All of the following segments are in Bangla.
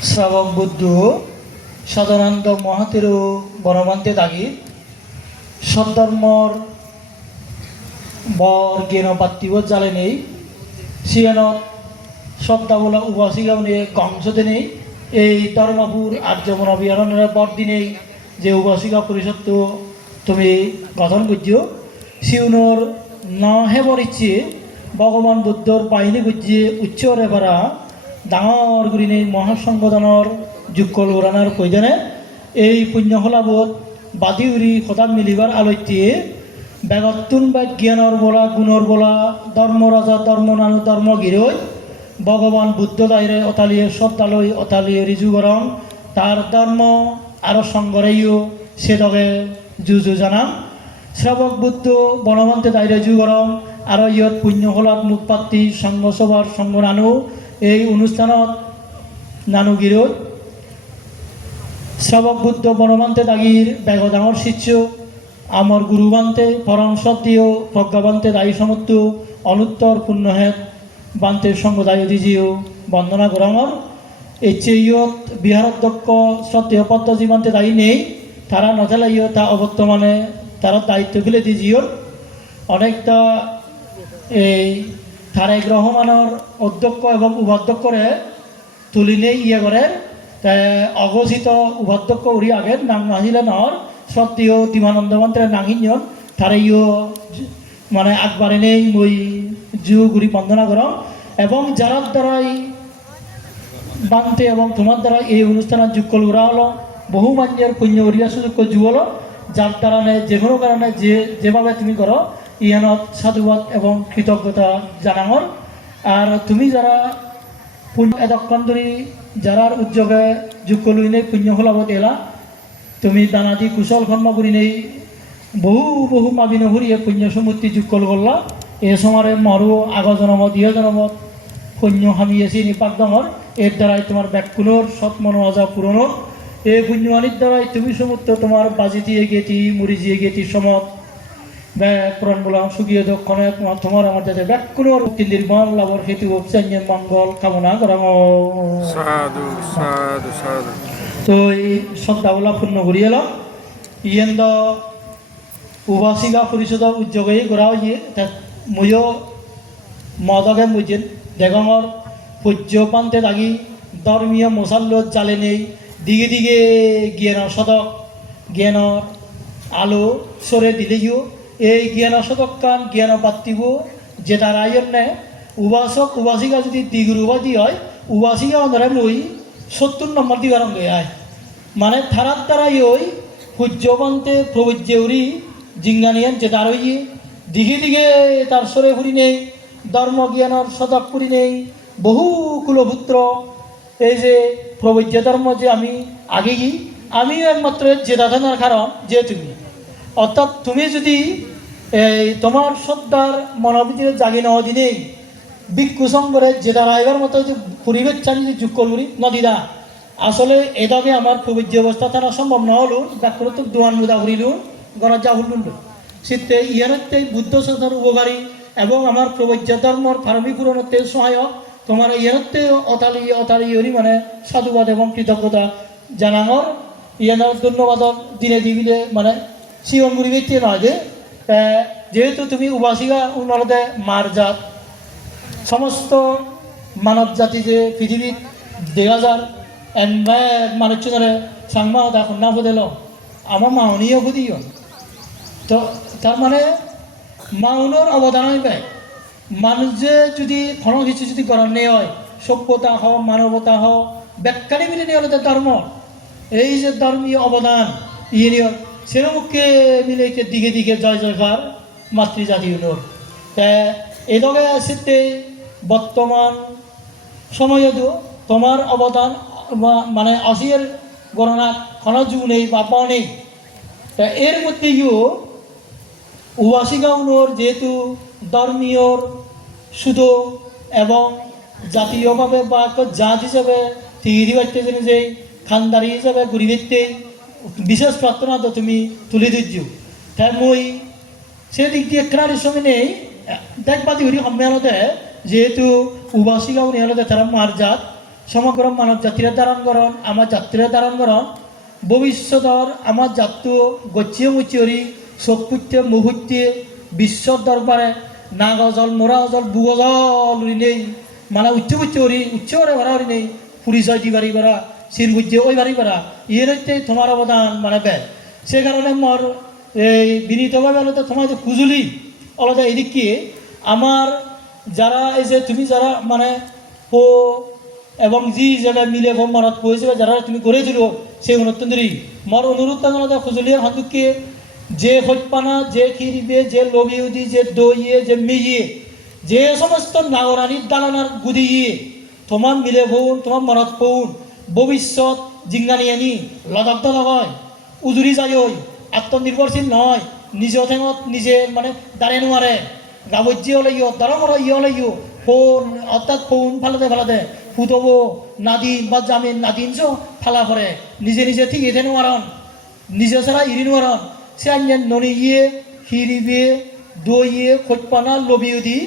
শ্রাবক বুদ্ধ সদানন্দ মহাতেরু বনমন্তে দাগি সদ্ধর্মর বর জ্ঞান পার্থিব জালে নেই সিয়ানত শ্রদ্ধাবলা উপাসিকাও নিয়ে কংসতে নেই এই ধর্মপুর আর্যমন অভিয়ারণের বরদিনেই যে উপাসিকা পরিষদ তুমি গঠন করছো সিউনর ন হেবর ইচ্ছে ভগবান বুদ্ধর বাহিনী বুঝিয়ে উচ্চ রেবারা ডাঙর গুড়ি নেই মহাসংগঠনের যুগল উড়ানোর প্রয়োজনে এই পুণ্যফলাবোধ বাদি উড়ি হঠাৎ মিলিবার আলোচ্যে বেগতুন বা জ্ঞানর বলা গুণর বলা ধর্মরাজা ধর্মনানু ধর্মগিরৈ ভগবান বুদ্ধ দায়রে অতালিয়ে শ্রদ্ধালয় অতালিয়ে রিজু গরম তার ধর্ম আরও সংগরেও সে দগে জুজু জানাম শ্রাবক বুদ্ধ বনমন্তে দায়রে জু গরম আর ইয়ত পুণ্যফলাত মুখপাত্তি সংঘসভার সঙ্গ নানু এই অনুষ্ঠানত নানু গিরৈ শ্রাবক বুদ্ধ বনমন্তে দাগির বেগ ডাঙর শিষ্য আমার গুরুবান্তে পরম সত্যীয় প্রজ্ঞাবান্তে দায়ী সমর্থ অনুত্তর পুণ্যহেত বান্তের সঙ্গ দায়ী দিজিও বন্দনা গরমর এই চেয়ত বিহারধ্যক্ষ সত্যীয় পদ্ধতিবান্তে দায়ী নেই তারা নথেলাইও তা অবর্তমানে তারা দায়িত্ব ফেলে দিজিও অনেকটা এই তারা গ্রহমানর অধ্যক্ষ এবং উপাধ্যক্ষরে তুলি নেই ইয়ে করে অঘোষিত উপাধ্যক্ষ উড়ি আগের নাম নাহিলে নহর সত্যিও দিমানন্দ মন্ত্রের নাঙিজন তারাইও মানে একবারে নেই মই জু গুড়ি বন্দনা করম এবং যারার দ্বারাই বানতে এবং তোমার দ্বারা এই অনুষ্ঠানের যুগল উড়া হলো বহু মান্যের পুণ্য উড়িয়া সুযোগ যু হলো যার দ্বারা যে কোনো কারণে যেভাবে তুমি করো ইয়ানত সাধুবাদ এবং কৃতজ্ঞতা জানাঙর আর তুমি যারা পুণ্য এতক্ষণ ধরে যারার উদ্যোগে যুগল নেই পুণ্য ফলাবত এলা তুমি দানাদি কুশল কর্ম করি নেই বহু বহু মাবিন ঘুরিয়ে পুণ্য সমুদ্রি যুগল করলা এ সময় মরু আগ জনমত ইয়ে জনমত পুণ্য হামিয়েছি নিপাক ডঙর এর দ্বারাই তোমার ব্যাকুণর সৎ মনোজা পুরনোর এই পুণ্যমানির দ্বারাই তুমি সমুদ্র তোমার বাজি দিয়ে গেতি মুড়ি দিয়ে গেতি সমত পুরাণ বলাম সুগীয় দক্ষণে তোমার আমার যাতে ব্যাকুণর মুক্তি নির্মল লাভর হেতু অপসান্য মঙ্গল কামনা করা সাধু সাধু সাধু তো এই শ্রদ্ধাবলা পূর্ণ করি এলাম ইয়েন উপাসিকা পরিষদ উদ্যোগে করা ইয়ে ময়ও মদকে বুঝেন দেগমর পূজ্য পান্তে লাগি ধর্মীয় মশাল্য জালে নেই দিকে দিকে জ্ঞান শতক জ্ঞানর আলো সরে দিলেও এই জ্ঞান শতক কান জ্ঞান পাত্তিব যেটা রায়ন নে উপাসক উপাসিকা যদি দিগুর উপাধি হয় উপাসিকা ধরে মই 70 নম্বর দিবার অঙ্গে আয় মানে থারার দ্বারাই ওই পূজ্যপান্তে প্রবজ্যৌরি জিঙ্গানিয়ান যে দাঁড়ই দিঘে দিঘে তার সরে ফুরি নেই ধর্মজ্ঞানর শতক ফুরি নেই বহু কুলপুত্র এই যে প্রবজ্য ধর্ম যে আমি আগে গিয়ে আমিও একমাত্র যে দাদানার কারণ যে তুমি অর্থাৎ তুমি যদি এই তোমার শ্রদ্ধার মনোবৃত্তির জাগি নেওয়া দিনেই ভিক্ষু সঙ্গরে যে দাঁড়াইবার মতো যে পরিবেশ চানি যে যোগ করি নদীদা আসলে এদাকে আমার প্রবজ্য অবস্থা তারা সম্ভব না হলো ব্যাকুল তো দোয়ান মুদা করিল গরজ যা হুল্লুল শীতে ইয়ারতে বুদ্ধ শ্রদ্ধার উপকারী এবং আমার প্রবজ্য ধর্মর ফার্মী পূরণতে সহায়ক তোমার ইয়ারতে অতালি ইয়রি মানে সাধুবাদ এবং কৃতজ্ঞতা জানানোর ইয়ানোর ধন্যবাদ দিনে দিবিলে মানে শিবন গুড়ি ব্যক্তি নয় যে যেহেতু তুমি উপাসিকা উন্নতে মার জাত সমস্ত মানব জাতি যে পৃথিবীর 2000 মানুষজনের সাংমা এখন না বদেল আমার মাউনিও বুঝিও তো তার মানে মাউনের অবদানই পায় মানুষ যে যদি কোনো কিছু যদি করার নেই হয় সভ্যতা হোক মানবতা হোক ব্যাখ্যানি মিলে নিয়ে হলো ধর্ম এই যে ধর্মীয় অবদান ইয়ে নিয়ে সেরকমকে মিলে দিকে দিকে জয় জয়কার মাতৃজাতি হলো এদকে আসতে বর্তমান সময়তো তোমার অবদান মানে অসিয়ের গণনা কোনো যুগ নেই বা পাও নেই তা এর মধ্যেও উপাসিকাউনোর যেহেতু ধর্মীয় শুধু এবং জাতীয়ভাবে বা জাত হিসাবে তিগিরি বাড়তে যে খানদারি হিসাবে ঘুরি দেখতে বিশেষ প্রার্থনা তো তুমি তুলে দিচ্ছ তাই মই সেদিক দিয়ে কেনার সময় নেই দেখবাদি হরি সম্মেলনতে যেহেতু উপাসিকাও নিহলতে তারা মার জাত সমগ্র মানব জাতিরে ধারণ করন আমার যাত্রীরা ধারণ করন ভবিষ্যতর আমার জাতীয় গচ্ছিয়ে মুচিয়রি চকুতে মুহূর্তে বিশ্বর দরবারে নাগ অজল মোরা অজল বুগজল নেই মানে উচ্চ উচ্চরি উচ্চ বাড়া নেই পরিচয় দি বাড়ি বাড়া সির বুঝে ওই বাড়ি বাড়া ইয়ে হচ্ছে তোমার অবদান মানে ব্যয় সে কারণে মোর এই বিনীতভাবে আলাদা তোমার যে খুজুলি আলাদা এদিকে আমার যারা এই যে তুমি যারা মানে হো এবং যি জায়গায় মিলে মনত পড়েছে যারা তুমি করে দিল সেই অনুত্তরি মর অনুরোধ আলাদা খুজুলিয়ার হাতুকে যে হইপানা যে খিরিবে যে লবিউদি যে দইয়ে যে মিয়ে যে সমস্ত নাগরানির দালানার গুদিয়ে তোমার মিলে ভৌন তোমার মনত পৌন ভবিষ্যৎ জিঙ্গানিয়ানি লদগ্ধ নয় উজুরি যায় আত্মনির্ভরশীল নয় নিজ ঠেঙত নিজে মানে দাঁড়িয়ে নোয়ারে গাবজ্জি হলেইও দরমর ইয়ে হলেইও ফোন অর্থাৎ ফোন ফালাতে ফুটব নাদিন বা জামিন নাদিন চো ফালা পরে নিজে নিজে ঠিক এতে নোয়ারন নিজে ছাড়া ইরি নোয়ারন সে আঞ্জেন ননি ইয়ে হিরিবে দইয়ে খোঁজপানা লবিও দি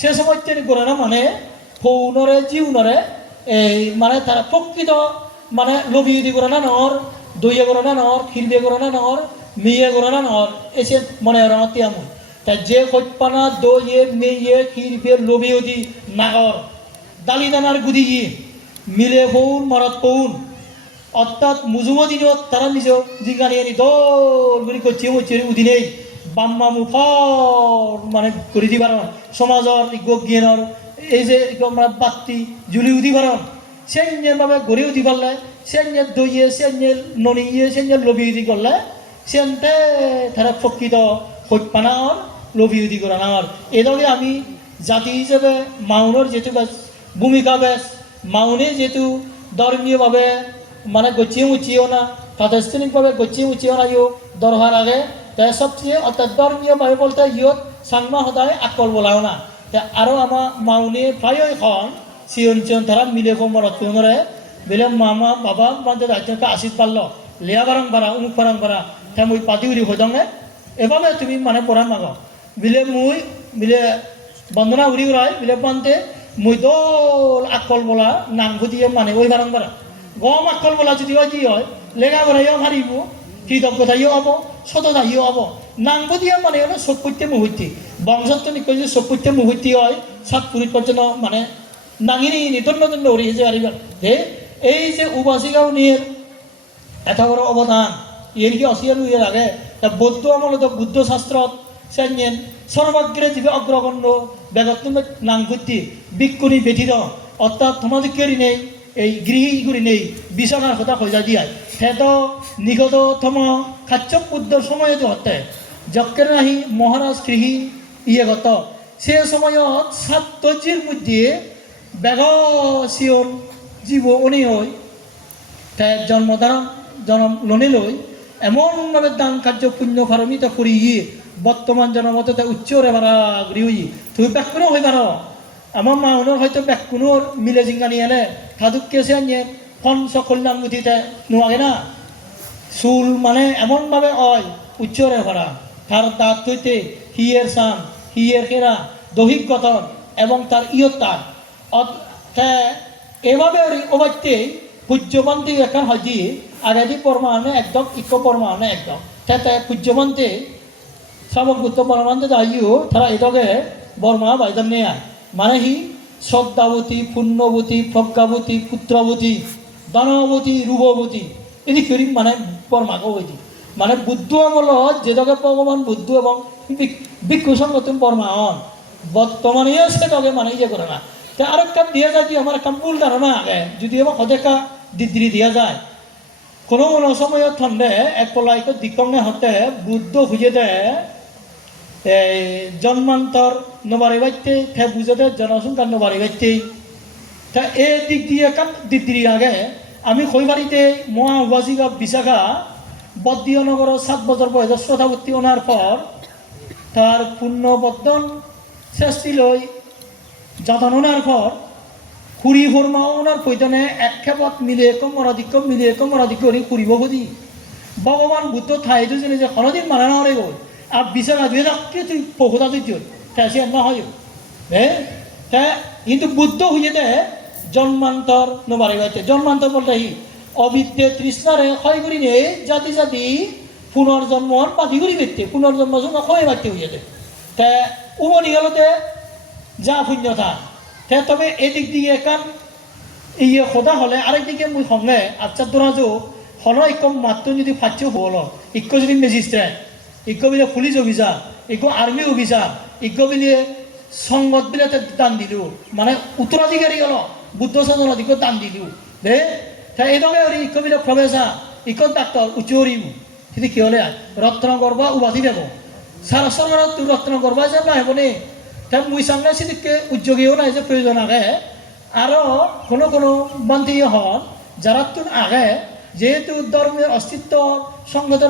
সে সময় তিনি করে না মানে ফৌনরে জিউনরে এই মানে তারা প্রকৃত মানে লবিও দি করে না নর দইয়ে করে না নর খিরবে করে না নর মেয়ে করে না নর এসে মনে রামতি এমন তাই যে খোঁজপানা দইয়ে মেয়ে খিরবে লবিও দি নাগর দালিদানার গুদি গিয়ে মিলে ফৌন মরত পৌন অর্থাৎ মুজুমো দিনত তারা নিজ জিজ্ঞানিয়ে নি দল বুলি করছে উদিনেই বাম্মা মুফর মানে করে দিবার সমাজর জ্ঞানর এই যে আমরা বাত্তি জুলি উদি পারন সে ভাবে গড়ে উদি পারলে সে দইয়ে সে ননিয়ে সে লবি উদি করলে সেনতে তারা প্রকৃত হইপানার লবি উদি করা নার এদলে আমি জাতি হিসেবে মাউনের যেহেতু ভূমিকা বেশ মাউনে যেহেতু ধর্মীয়ভাবে মানে গচ্ছিয়ে মুচিও না প্রাতিষ্ঠানিকভাবে গচ্ছিয়ে মুচিও না ইও দরকার আগে তাই সবচেয়ে অর্থাৎ ধর্মীয়ভাবে বলতে ইয়ত সাংমা সদায় আকল বলাও না আরও আমার মাউনি প্রায় এখন চিয়ন চিয়ন তারা মিলে মরত কোনরে বেলে মামা বাবা মানে দায়িত্বকে আসিত পারল লিয়া বারাং বারা উমুক বারাং বারা তাই মই পাতি উড়ি হইদংনে এভাবে তুমি মানে পড়া মাগ বিলে মুই বিলে বন্দনা উড়ি উড়াই বিলে পান্তে মুই দল আকল বলা নাংভু দিয়ে মানে ওই বারাং বারা গম আকল বলা যদি হয় কি হয় লেগা বলাইও হারিব কৃতজ্ঞতাইও হব সততাইও হব নাংভু দিয়ে মানে হলো সৎপত্যে মুহূর্তে বংশত্ব নিকল যে সৎপত্যে মুহূর্তে হয় সাত পুরী পর্যন্ত মানে নাঙিনি নিতন্ন দণ্ড উড়িয়েছে আরিবার হে এই যে উবাসিকাও নিয়ে এত বড় অবদান এর কি অসিয়ার এর আগে তা বৌদ্ধ আমলত বুদ্ধ শাস্ত্রত সেন সর্বাগ্রে জীবে অগ্রগণ্য বেগত নাংভুতি বিক্ষুনি বেঠিত অর্থাৎ তোমাদের নেই এই গৃহীগুলি নেই বিছানার কথা খোঁজা দিয়ায় সেত নিগততম খাচ্য বুদ্ধর সময়তে হতে যজ্ঞের নাহি মহারাজ গৃহী ইয়ে গত সে সময়ত সাতজির মধ্যে বেগ শিয়ন জীব অনি হই তাই জন্মধারণ জন্ম লনে লই এমনভাবে দান কার্য পুণ্য ফারমিত করি বর্তমান জনমতে তাই উচ্চ রে বারা গৃহী তুমি ব্যাকুণও হই পারো আমার মা ওনার হয়তো ব্যাকুণর মিলে জিঙ্গানি এলে খাদুককে সে আনিয়ে পঞ্চ কল্যাণ বুদ্ধিতে নোয়াগে না চুল মানে এমনভাবে হয় উচ্চ রে ভরা তার দাঁত হইতে হিয়ের সান হিয়ের কেরা দৈহিক গঠন এবং তার ইয়ত্তা এভাবে অবাত্যে পূজ্যবন্তী এখন হজি আগাদি পরমাণে একদম ইক পরমাণে একদম তাতে পূজ্যবন্তে সাবগুত্ত পরমাণে দাইও তারা এটাকে বর্মা বাইদান নেয় মানে হি শ্রদ্ধাবতী পুণ্যবতী প্রজ্ঞাবতী পুত্রবতী দানবতী রূপবতী এটি করি মানে বর্মাকে হইতি মানে বুদ্ধ আমলত যেটাকে ভগবান বুদ্ধ এবং ভিক্ষু সংগঠন বর্মা হন বর্তমানে সেটাকে মানে ইয়ে করে না তা আরেক কাপ দিয়া যায় আমার কাম ভুল ধারণা আগে যদি এবার সদেকা দিদি দিয়া যায় কোনো কোনো সময়ত ঠন্ডে এক পলাইক দিকংনে হতে বুদ্ধ খুঁজে দেয় এই জন্মান্তর নবারি বাইতে ফে বুঝতে জনসংখ্যা নবারি বাইতে তা এই দিক দিয়ে কাপ দিদি আগে আমি খৈবাড়িতে মহাবাসিকা বিশাখা বদ্রীয়নগর 7 বছর বয়স শ্রদ্ধাবর্তী ওনার পর তার পুণ্যবর্ধন শেষটি লই যতন ওনার পর খুরি ফরমা ওনার পৈতনে একক্ষেপত মিলে কমরাধিক করে খুরিব বুঝি ভগবান বুদ্ধ ঠাইতো জেনে যে কোনোদিন মানা না হলে গল আর বিছানা ধুয়ে যাকে তুই পকুতা তুই তাই সে না হয় হ্যাঁ তা কিন্তু বুদ্ধ হইয়ে দেয় জন্মান্তর নবারে গাইতে জন্মান্তর বলতে অবিদ্যে তৃষ্ণারে ক্ষয় করি নে জাতি জাতি পুনর্জন্মন বাদি করি বেরতে পুনর্জন্ম ক্ষয় বাড়তে হইয়া দেয় তা উমনি গেলতে যা পুণ্যতা তে তবে এদিক দিয়ে একান ইয়ে খোদা হলে আরেকদিকে মুই সঙ্গে আচ্ছা দোরাজো হল ইক মাত্র যদি ফাচ্ছ হল ইক যদি ম্যাজিস্ট্রেট ইক বিলে পুলিশ অফিসার ইক আর্মি অফিসার ইক বিলে সংগত বিলে দান দিল মানে উত্তরাধিকারী হল বুদ্ধ সাধন দিক দান দিল দে তা এদমে ওই ইক বিলে প্রফেসর ইক ডাক্তার উচ্চরিব কিন্তু কি হলে রত্ন করবা উপাধি দেব সারা সরকার তুই রত্ন করবা যে না হেবনে তা মুই সামনে সেদিকে উদ্যোগীও নাই যে প্রয়োজন আগে আরও কোনো বান্তি হন যারা তুন আগে যেহেতু ধর্মের অস্তিত্ব সংগঠন